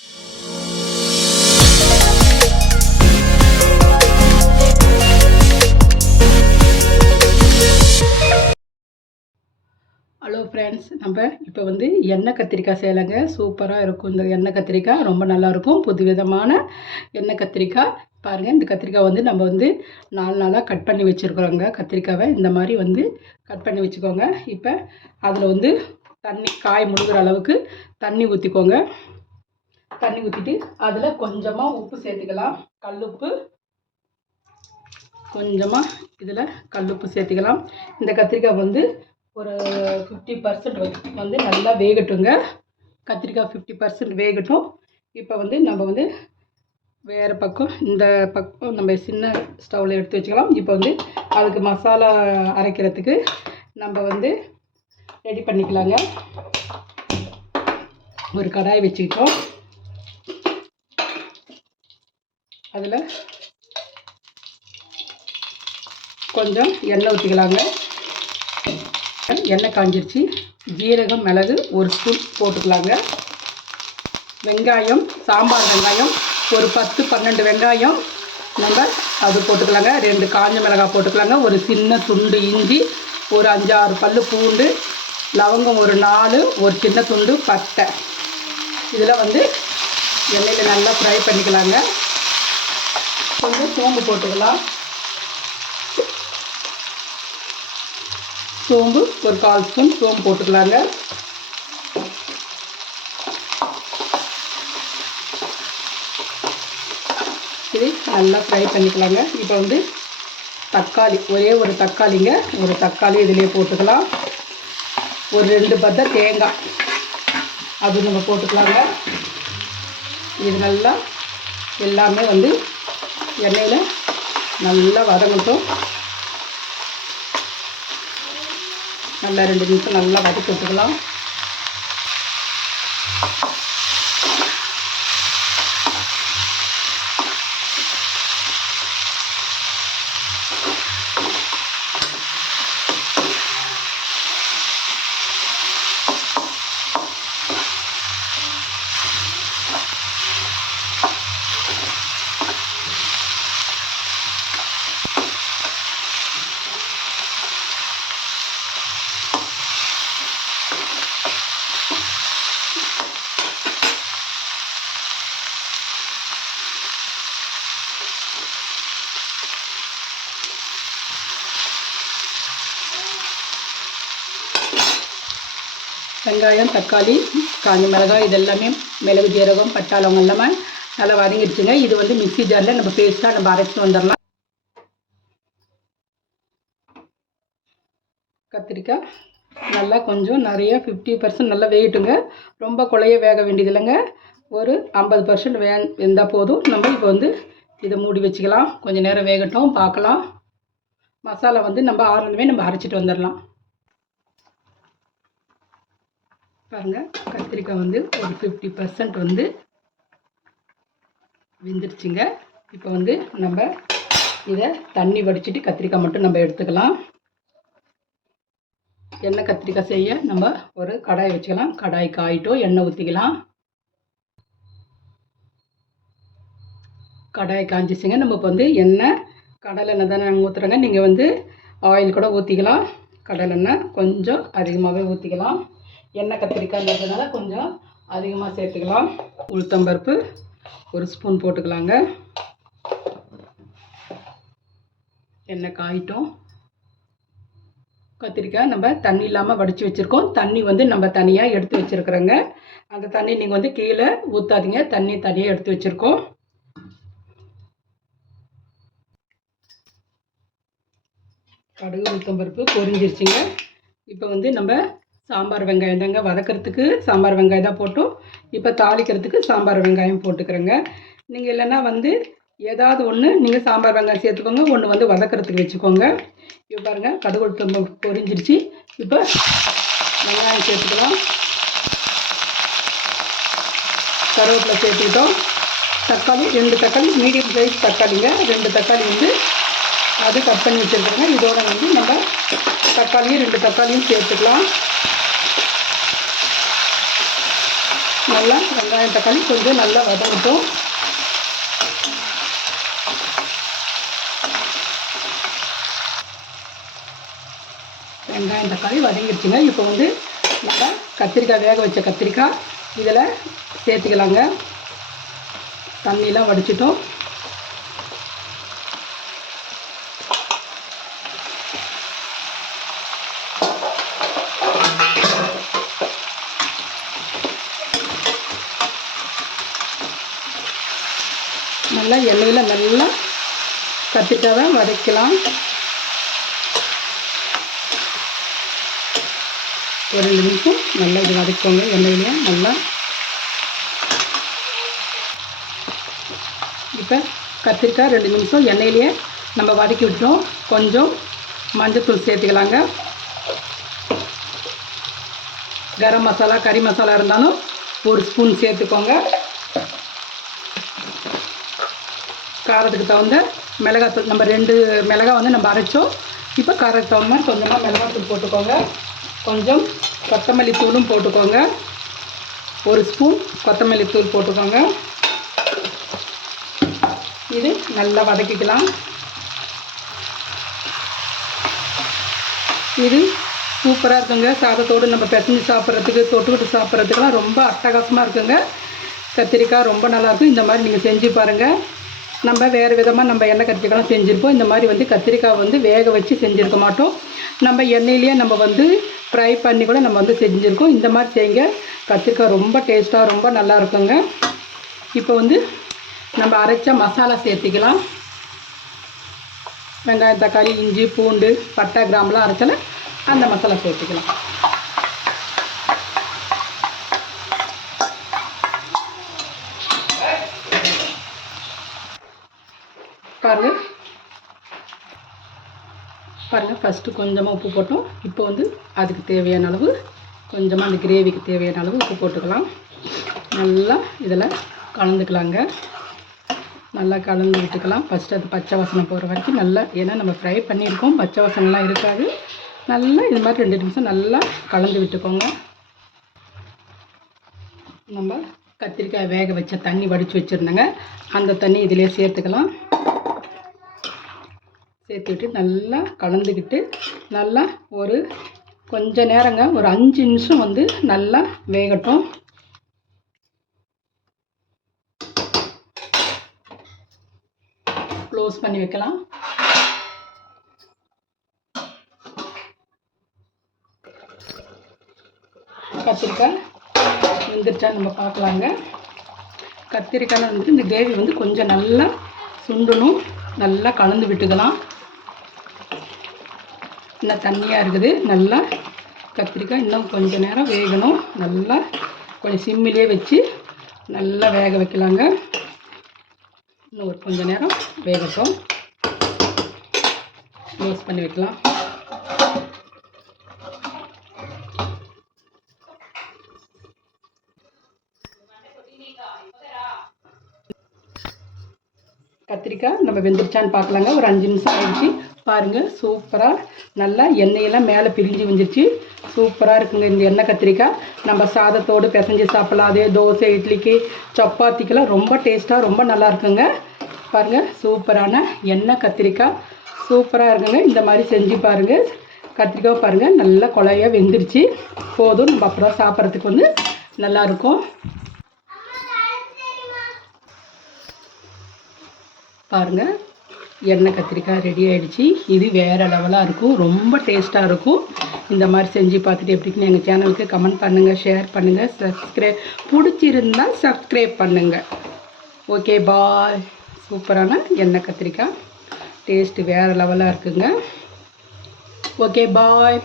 Hello friends, நம்ம இப்போ வந்து எண்ணெய் கத்திரிக்காய் செய்யலைங்க. சூப்பராக இருக்கும். இந்த எண்ணெய் கத்திரிக்காய் ரொம்ப நல்லாயிருக்கும். புதுவிதமான எண்ணெய் கத்திரிக்காய் பாருங்கள். இந்த கத்திரிக்காய் வந்து நம்ம வந்து 4 நாளாக கட் பண்ணி வச்சுருக்குறோங்க. கத்திரிக்காவை இந்த மாதிரி வந்து கட் பண்ணி வச்சுக்கோங்க. இப்போ அதில் வந்து தண்ணி காய் முழுகிற அளவுக்கு தண்ணி ஊற்றிக்கோங்க. தண்ணி ஊற்றிட்டு அதில் கொஞ்சமாக உப்பு சேர்த்துக்கலாம். கல்லுப்பு கொஞ்சமாக இதில் கல்லுப்பு சேர்த்துக்கலாம். இந்த கத்திரிக்காய் வந்து ஒரு 50% வந்து நல்லா வேகட்டுங்க. கத்திரிக்காய் 50% வேகட்டும். இப்போ வந்து நம்ம வந்து வேறு பக்கம் இந்த பக்கம் நம்ம சின்ன ஸ்டவ்வில் எடுத்து வச்சுக்கலாம். இப்போ வந்து அதுக்கு மசாலா அரைக்கிறதுக்கு நம்ம வந்து ரெடி பண்ணிக்கலாங்க. ஒரு கடாய் வச்சுக்கிட்டோம். அதில் கொஞ்சம் எண்ணெய் ஊற்றிக்கலாங்க. எண்ணெய் காஞ்சிருச்சு. ஜீரகம், மிளகு ஒரு ஸ்பூன் போட்டுக்கலாங்க. வெங்காயம், சாம்பார் வெங்காயம் ஒரு 10-12 வெங்காயம் நம்ம அது போட்டுக்கலாங்க. 2 காஞ்ச மிளகாய் போட்டுக்கலாங்க. ஒரு சின்ன துண்டு இஞ்சி, ஒரு 5-6 பல்லு பூண்டு, லவங்கம் ஒரு 4, ஒரு சின்ன துண்டு பட்டை. இதில் வந்து எண்ணெயில் நல்லா ஃப்ரை பண்ணிக்கலாங்க. கொஞ்சம் சோம்பு போட்டுக்கலாம். சோம்பு ஒரு 1/4 ஸ்பூன் சோம்பு போட்டுக்கலாங்க. இது நல்லா ஃப்ரை பண்ணிக்கலாங்க. இப்போ வந்து தக்காளி, ஒரே ஒரு தக்காளிங்க, ஒரு தக்காளி இதிலே போட்டுக்கலாம். ஒரு 2 பத்தை தேங்காய் அது நம்ம போட்டுக்கலாங்க. இது நல்லா எல்லாமே வந்து எண்ணெயில் நல்லா வதங்கட்டும். நல்லா 2 நிமிஷம் நல்லா வதக்கி விட்டுக்கலாம். வெங்காயம், தக்காளி, காஞ்ச மிளகாய் இதெல்லாமே மிளகு, ஜீரகம், பட்டை, லவங்கம் எல்லாமே நல்லா வதங்கிடுச்சுங்க. இது வந்து மிக்ஸி ஜாரில் நம்ம பேஸ்ட்டாக நம்ம அரைச்சிட்டு வந்துடலாம். கத்திரிக்காய் நல்லா கொஞ்சம் நிறைய 50% நல்லா வேகட்டுங்க. ரொம்ப குழைய வேக வேண்டியது இல்லைங்க. ஒரு 50% வெந்தால் போதும். நம்ம இப்போ வந்து இதை மூடி வச்சுக்கலாம். கொஞ்சம் நேரம் வேகட்டும், பார்க்கலாம். மசாலா வந்து நம்ம ஆறுனதுமே நம்ம அரைச்சிட்டு வந்துடலாம். பாருங்கள், கத்திரிக்காய் வந்து ஒரு 50% வந்து வெந்துருச்சுங்க. இப்போ வந்து நம்ம இதை தண்ணி வடிச்சிட்டு கத்திரிக்காய் மட்டும் நம்ம எடுத்துக்கலாம். எண்ணெய் கத்திரிக்காய் செய்ய நம்ம ஒரு கடாய் வச்சுக்கலாம். கடாய் காயிட்டும், எண்ணெய் ஊற்றிக்கலாம். கடாய் காஞ்சிச்சுங்க. நம்ம இப்போ வந்து எண்ணெய் கடலை எண்ணெய் தானே நாங்கள் ஊற்றுறோங்க. நீங்கள் வந்து ஆயில் கூட ஊற்றிக்கலாம். கடலை எண்ணெய் கொஞ்சம் அதிகமாகவே ஊற்றிக்கலாம். எண்ணெய் கத்திரிக்காய்ன்றதுனால கொஞ்சம் அதிகமாக சேர்த்துக்கலாம். உளுத்தம்பருப்பு ஒரு ஸ்பூன் போட்டுக்கலாங்க. எண்ணெய் காயிட்டும். கத்திரிக்காய் நம்ம தண்ணி இல்லாமல் வடித்து வச்சுருக்கோம். தண்ணி வந்து நம்ம தனியாக எடுத்து வச்சுருக்குறோங்க. அந்த தண்ணி நீங்கள் வந்து கீழே ஊற்றாதீங்க. தண்ணி தனியாக எடுத்து வச்சுருக்கோம். கடுகு, உளுத்தம்பருப்பு பொரிஞ்சிருச்சுங்க. இப்போ வந்து நம்ம சாம்பார் வெங்காயம் தாங்க வதக்கிறதுக்கு சாம்பார் வெங்காயம் தான் போட்டோம். இப்போ தாளிக்கிறதுக்கு சாம்பார் வெங்காயம் போட்டுக்கிறேங்க. நீங்கள் இல்லைன்னா வந்து ஏதாவது ஒன்று நீங்கள் சாம்பார் வெங்காயம் சேர்த்துக்கோங்க, ஒன்று வந்து வதக்கிறதுக்கு வச்சுக்கோங்க. இப்போ பாருங்கள், கடுகு உளுத்தம் பொரிஞ்சிருச்சு. இப்போ வெங்காயம் சேர்த்துக்கலாம். கருவேப்பிலை சேர்த்துக்கிட்டோம். தக்காளி 2 தக்காளி, மீடியம் சைஸ் தக்காளிங்க. 2 தக்காளி வந்து அது கட் பண்ணி வச்சுருக்கோங்க. இதோட வந்து நம்ம தக்காளியும் 2 தக்காளியும் சேர்த்துக்கலாம். நல்லா வெங்காயம் தக்காளி கொஞ்சம் நல்லா வதங்கட்டும். வெங்காயம் தக்காளி வதங்கிடுச்சுங்க. இப்போ வந்து நம்ம கத்திரிக்காய் வேக வச்ச கத்திரிக்காய் இதில் சேர்த்துக்கலாங்க. தண்ணியெலாம் வடிச்சிட்டோம். நல்லா எண்ணெயில் நல்லா கத்திரிக்காவை வதக்கலாம். ஒரு 2 நிமிஷம் நல்லா இது வதக்கோங்க எண்ணெயிலே நல்லா. இப்போ கத்திரிக்காய் 2 நிமிஷம் எண்ணெயிலேயே நம்ம வதக்கி விட்டோம். கொஞ்சம் மஞ்சள்தூள் சேர்த்துக்கலாங்க. கரம் மசாலா கறி மசாலா இருந்தாலும் 1 ஸ்பூன் சேர்த்துக்கோங்க. காரத்துக்கு தகுந்த மிளகாத்தூள் நம்ம 2 மிளகாய் வந்து நம்ம அரைச்சோம். இப்போ காரத்துக்கு தகுந்த மாதிரி கொஞ்சமாக மிளகாத்தூள் போட்டுக்கோங்க. கொஞ்சம் கொத்தமல்லி தூளும் போட்டுக்கோங்க. 1 ஸ்பூன் கொத்தமல்லி தூள் போட்டுக்கோங்க. இது நல்லா வதக்கிக்கலாம். இது சூப்பராக இருக்குங்க. சாதத்தோடு நம்ம பிசைஞ்சு சாப்பிட்றதுக்கு தொட்டுக்கிட்டு சாப்பிட்றதுக்கெலாம் ரொம்ப அட்டகாசமாக இருக்குங்க. கத்திரிக்காய் ரொம்ப நல்லாயிருக்கும். இந்த மாதிரி நீங்கள் செஞ்சு பாருங்கள். நம்ம வேறு விதமாக நம்ம எண்ணெய் கத்திரிக்காய்லாம் செஞ்சுருப்போம். இந்த மாதிரி வந்து கத்திரிக்காய் வந்து வேக வச்சு செஞ்சுருக்க மாட்டோம். நம்ம எண்ணெயிலேயே நம்ம வந்து ஃப்ரை பண்ணி கூட நம்ம வந்து செஞ்சுருக்கோம். இந்த மாதிரி செய்யுங்க. கத்திரிக்காய் ரொம்ப டேஸ்ட்டாக ரொம்ப நல்லா இருக்குங்க. இப்போ வந்து நம்ம அரைச்ச மசாலா சேர்த்திக்கலாம். வெங்காயம் தக்காளி இஞ்சி பூண்டு பட்டை கிராம்பெலாம் அரைச்சல அந்த மசாலா சேர்த்துக்கலாம். பாருங்கள் ஃபஸ்ட்டு கொஞ்சமாக உப்பு போட்டோம். இப்போ வந்து அதுக்கு தேவையான அளவு கொஞ்சமாக அந்த கிரேவிக்கு தேவையான அளவு உப்பு போட்டுக்கலாம். நல்லா இதில் கலந்துக்கலாங்க. நல்லா கலந்து விட்டுக்கலாம். ஃபஸ்ட்டு அது பச்சை வாசனை போகிற வரைக்கும் நல்லா, ஏன்னா நம்ம ஃப்ரை பண்ணியிருக்கோம், பச்சை வாசனைலாம் இருக்காது. நல்லா இது மாதிரி 2 நிமிஷம் நல்லா கலந்து விட்டுக்கோங்க. நம்ம கத்திரிக்காய் வேக வச்ச தண்ணி வடித்து வச்சுருந்தேங்க. அந்த தண்ணி இதிலே சேர்த்துக்கலாம். சேர்த்துக்கிட்டு நல்லா கலந்துக்கிட்டு நல்லா ஒரு கொஞ்ச நேரங்க ஒரு 5 நிமிஷம் வந்து நல்லா வேகட்டும். க்ளோஸ் பண்ணி வைக்கலாம். கத்திரிக்காய் வெந்துருச்சா நம்ம பார்க்கலாங்க. கத்திரிக்காய் வந்து இந்த கிரேவி வந்து கொஞ்சம் நல்லா சுண்டணும். நல்லா கலந்து விட்டுக்கலாம். இன்னும் தண்ணியாக இருக்குது. நல்லா கத்திரிக்காய் இன்னும் கொஞ்சம் நேரம் வேகணும். நல்லா கொஞ்சம் சிம்மிலே வச்சு நல்லா வேக வைக்கலாங்க. இன்னும் ஒரு கொஞ்சம் நேரம் வேகட்டும். க்ளோஸ் பண்ணி வைக்கலாம். கத்திரிக்காய் நம்ம வெந்துருச்சான்னு பார்க்கலாங்க. ஒரு 5 நிமிஷம் ஆயிடுச்சு. பாருங்கள் சூப்பராக நல்லா எண்ணெயெல்லாம் மேலே பிரிஞ்சு வந்துருச்சு. சூப்பராக இருக்குங்க இந்த எண்ணெய் கத்திரிக்காய். நம்ம சாதத்தோடு பிசைஞ்சு சாப்பிட்லாம். அதே தோசை இட்லிக்கு சப்பாத்திக்கெல்லாம் ரொம்ப டேஸ்ட்டாக ரொம்ப நல்லா இருக்குங்க. பாருங்கள் சூப்பரான எண்ணெய் கத்திரிக்காய் சூப்பராக இருக்குங்க. இந்த மாதிரி செஞ்சு பாருங்கள். கத்திரிக்காய் பாருங்கள் நல்லா கொலையாக வெந்துருச்சு. போதும், நம்ம அப்புறம் சாப்பிட்றதுக்கு வந்து நல்லாயிருக்கும். பாருங்கள் எண்ணெய் கத்திரிக்காய் ரெடி ஆகிடுச்சு. இது வேறு லெவலாக இருக்கும். ரொம்ப டேஸ்ட்டாக இருக்கும். இந்த மாதிரி செஞ்சு பார்த்துட்டு எப்படின்னு எங்கள் சேனலுக்கு கமெண்ட் பண்ணுங்கள், ஷேர் பண்ணுங்கள், பிடிச்சிருந்தால் சப்ஸ்கிரைப் பண்ணுங்கள். Okay bye. சூப்பரான எண்ணெய் கத்திரிக்காய் டேஸ்ட்டு வேறு லெவலாக இருக்குங்க. Okay bye.